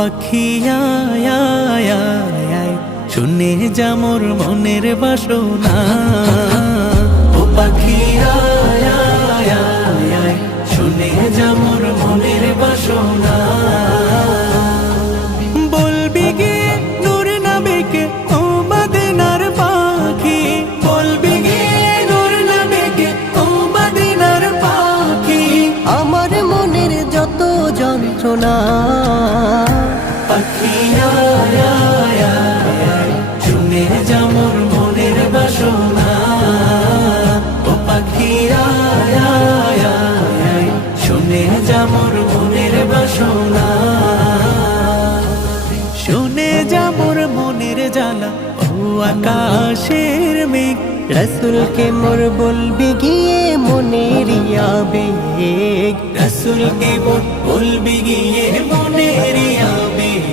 পাখি আয় আয় আয় আয়, শুনে যা মোর মনের বাসনা। ও পাখি আয় আয় আয় আয়, শুনে যা মোর মনের বাসনা। বলবি গিয়ে নূর নবীকে ও মদিনার পাখি, বলবি গিয়ে নূর নবীকে ও মদিনার পাখি। আমার মনের যত যন্ত্রণা, পাখি আয় আয় আয় আয়, শুনে যা মোর মনের বাসনা। ও পাখি আয় আয় আয় আয়, শুনে যা মোর মনের বাসনা। শুনে যা মোর মনের জ্বালা ও আকাশের মেঘ, রসুলকে মোর বলবি গিয়ে মনের আবেগ। রসুলকে মোর বলবি গিয়ে মনের আবেগ।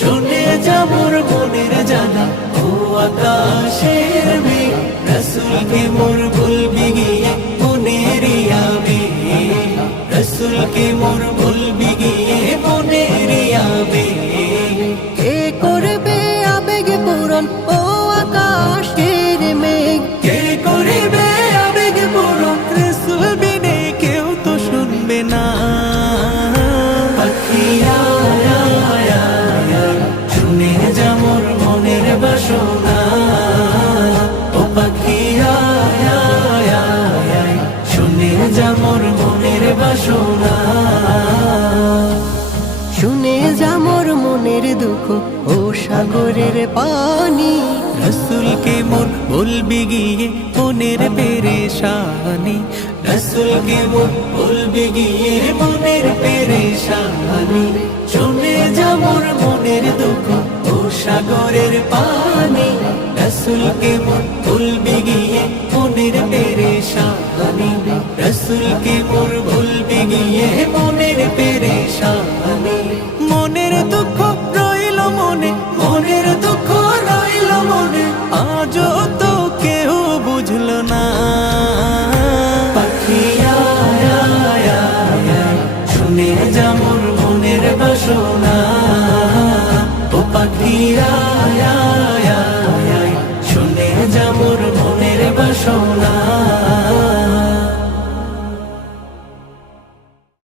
শুনে যা মোর মনের জ্বালা ও আকাশের মেঘ, রসুলকে মোর বলবি গিয়ে মনের আবেগ। রসুলকে মোর বলবি গিয়ে মনের আবেগ। কে করবে আবেগ পূরণ ও আকাশের মেঘ? কে করিবে আবেগ পূরণ, রসুল বিনে কেউ তো শুনবে না। পাখি আয় আয় আয় আয়, শুনে যা মোর মনের বাসনা। ও পাখি আয় আয় আয় আয়, শুনে যা মোর মনের বাসনা। শুনে যা মোর মনের দুঃখ ও সাগরের পানি। রসুলকে মোর বলবি গিয়ে মনের পেরেশানি। রসুলকে মোর বলবি গিয়ে মনের পেরেশানি। শুনে যা মোর মনের দুঃখ ও সাগরের পানি। রসুলকে মোর বলবি গিয়ে মনের পেরেশানি। রসুলকে মোর বলবি গিয়ে মনের পেরেশানি। মনের দুঃখ রইল মনে, মনের